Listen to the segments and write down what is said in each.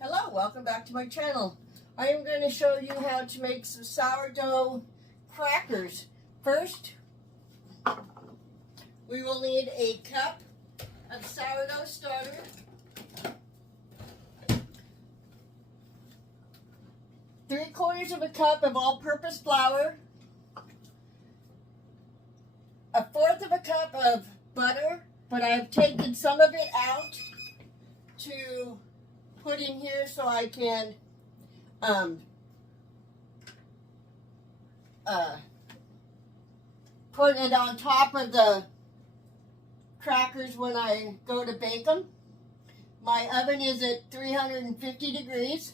Hello, welcome back to my channel. I am going to show you how to make some sourdough crackers. First, we will need a cup of sourdough starter, three-quarters of a cup of all-purpose flour, a fourth of a cup of butter, but I have taken some of it out to put in here so I can put it on top of the crackers when I go to bake them. My oven is at 350 degrees.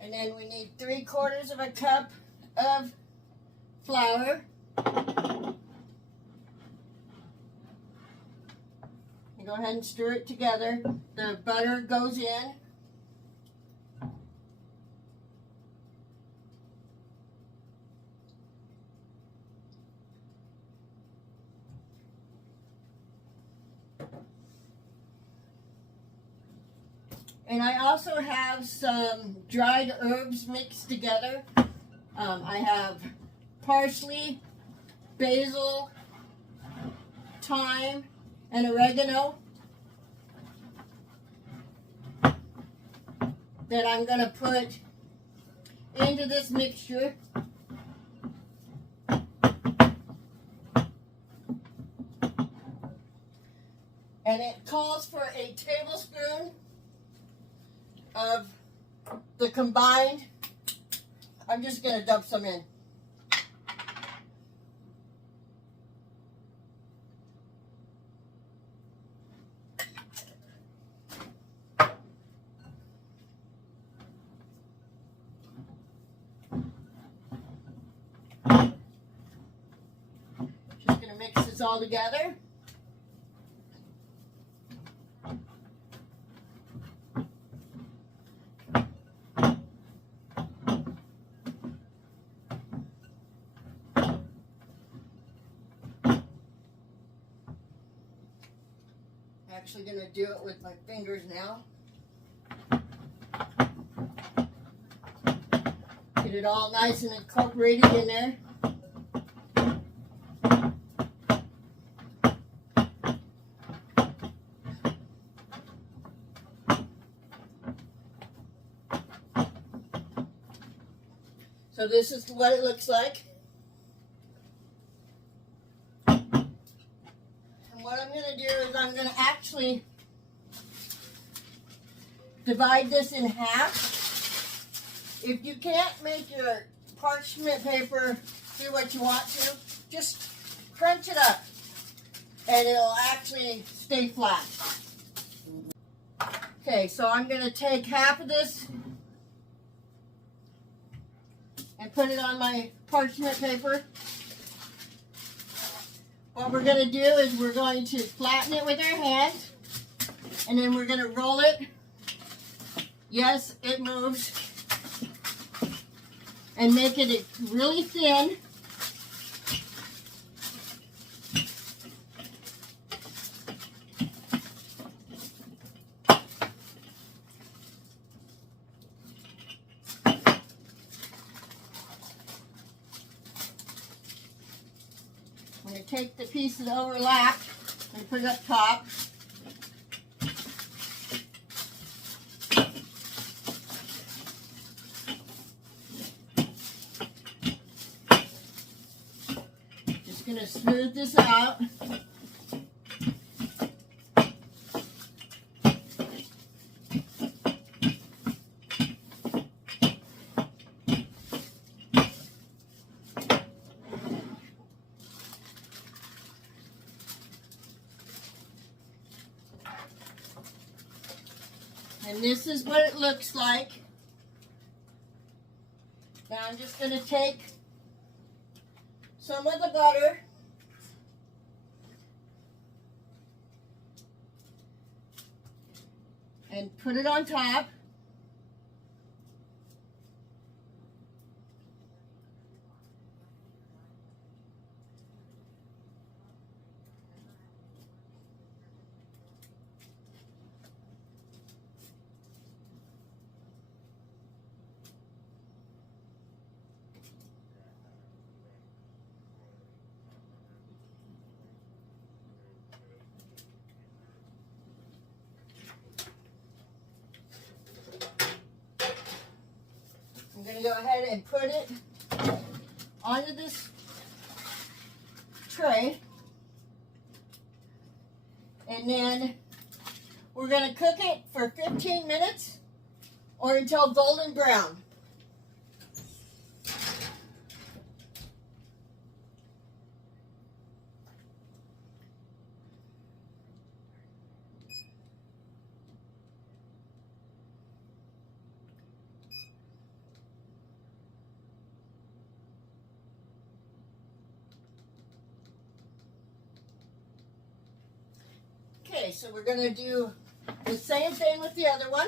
And then we need three-quarters of a cup of flour. You go ahead and stir it together. The butter goes in. And I also have some dried herbs mixed together. I have parsley, basil, thyme, and oregano that I'm going to put into this mixture. And it calls for a tablespoon of the combined. I'm just going to dump some in. Just going to mix this all together. Actually going to do it with my fingers now. Get it all nice and incorporated in there. So this is what it looks like. What I'm going to do is I'm going to actually divide this in half. If you can't make your parchment paper do what you want to, just crunch it up and it'll actually stay flat. Okay, so I'm going to take half of this and put it on my parchment paper. What we're going to do is we're going to flatten it with our hands, and then we're going to roll it. Yes, it moves. And make it really thin. I'm going to take the piece that overlapped and put it up top. Just going to smooth this out. And this is what it looks like. Now I'm just going to take some of the butter and put it on top. I'm going to go ahead and put it onto this tray. And then we're going to cook it for 15 minutes or until golden brown. Okay, so we're going to do the same thing with the other one.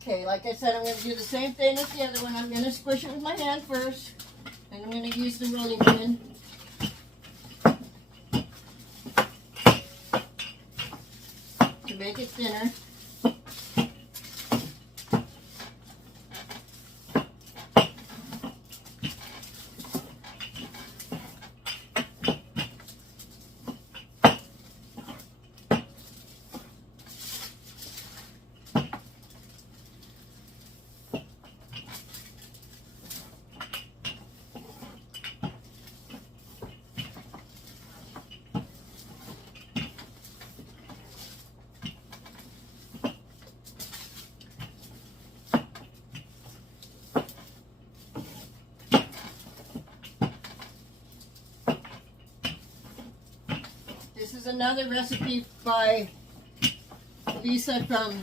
Okay, like I said, I'm going to do the same thing with the other one. I'm going to squish it with my hand first, and I'm going to use the rolling pin. To make it thinner. This is another recipe by Lisa from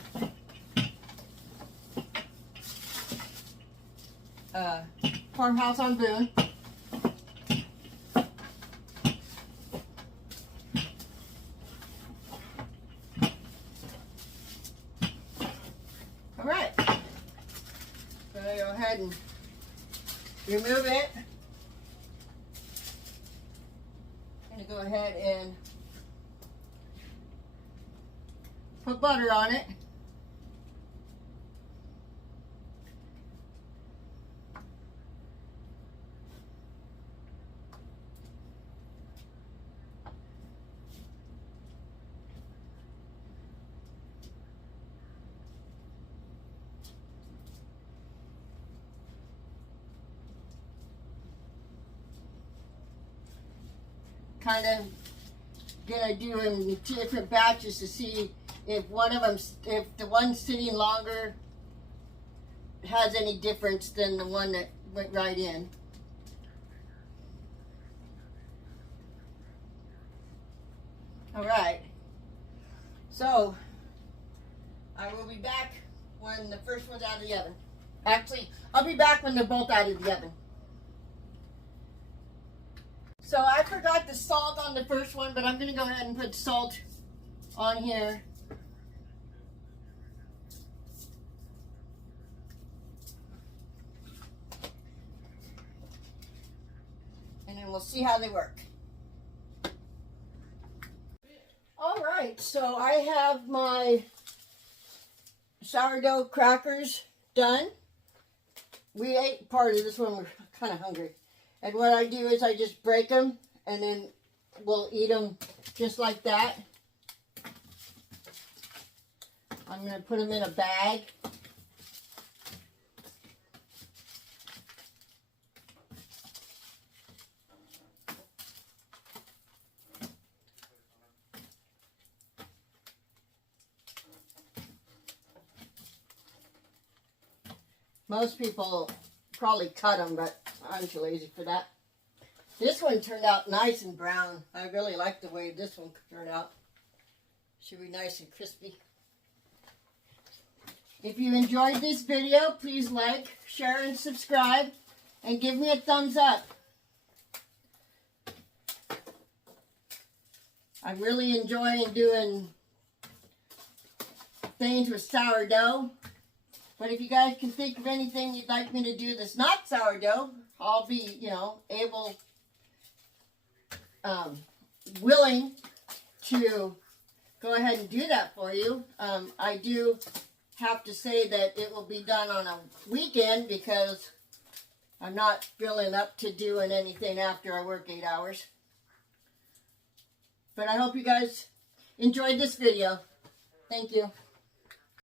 Farmhouse on Boone. All right, so I go ahead and remove it. I'm going to go ahead and put butter on it. Kind of gonna do them in different batches to see if one of them, if the one sitting longer has any difference than the one that went right in. All right, so I will be back when the first one's out of the oven. Actually, I'll be back when they're both out of the oven. So I forgot the salt on the first one, but I'm going to go ahead and put salt on here. And then we'll see how they work. All right, so I have my sourdough crackers done. We ate part of this one. We're kind of hungry. And what I do is I just break them, and then we'll eat them just like that. I'm going to put them in a bag. Most people probably cut them, but I'm too lazy for that. This one turned out nice and brown. I really like the way this one turned out. Should be nice and crispy. If you enjoyed this video, please like, share, and subscribe, and give me a thumbs up. I'm really enjoying doing things with sourdough. But if you guys can think of anything you'd like me to do that's not sourdough, I'll be, willing to go ahead and do that for you. I do have to say that it will be done on a weekend because I'm not feeling up to doing anything after I work 8 hours. But I hope you guys enjoyed this video. Thank you.